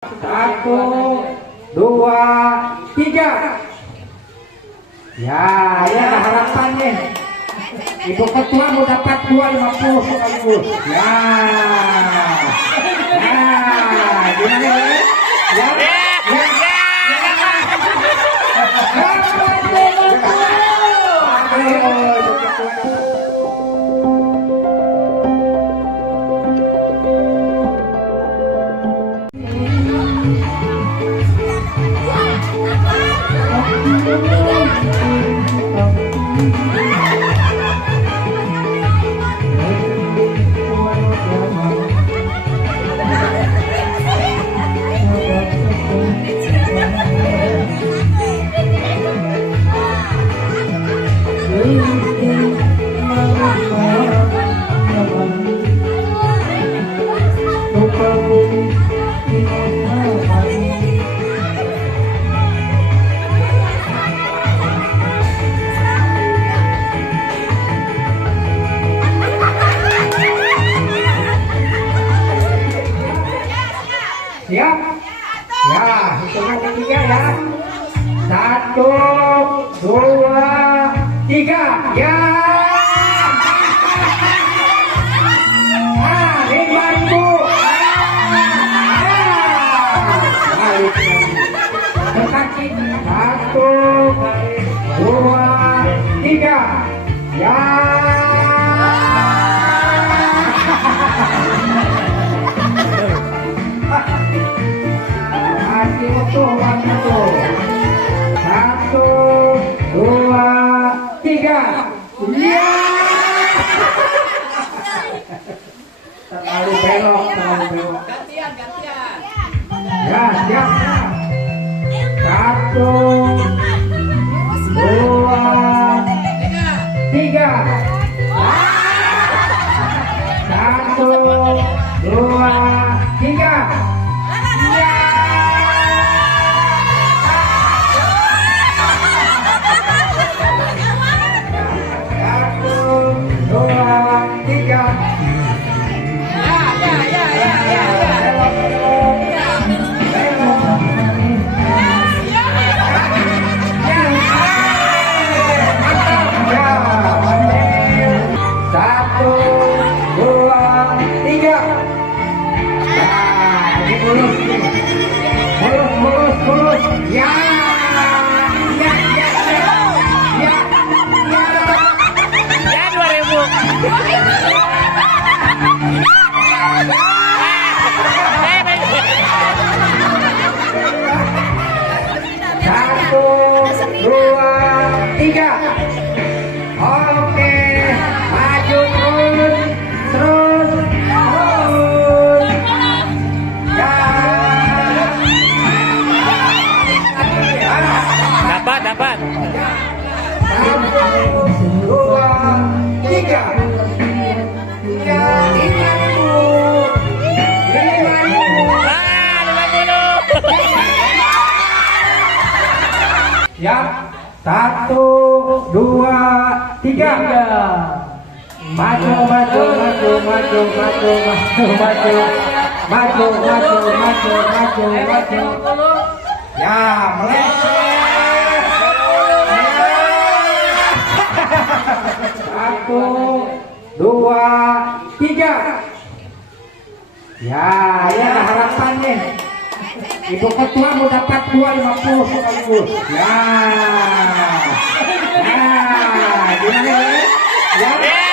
Satu, dua, tiga. Ya, ya ada harapannya. Ibu ketua mau dapat 250 sekaligus. Ya, nah, gimana ya? Ya, ya, siap? Ya, hitungan ketiga ya. 1, 2, 3. Ya. Ah, 5.000. Kaki. 1, 2, 3. Ya. Itu waktu 1, 2, 3. Ya. Terlalu belok, terlalu belok. Gantian. Ya, siap. 1, 2, 3. 1, 2, 3. Oke, maju terus. Ya. Dapat. 1, 2, 3. Ya, 5.000. 5.000. Ya, 1, 2, 3. Maju. Ya, meleset. 1, 2, 3. Ya, ya ada harapannya. Ibu ketua mau dapat 250 sekaligus. Ya. Nah, gimana ya? Ya.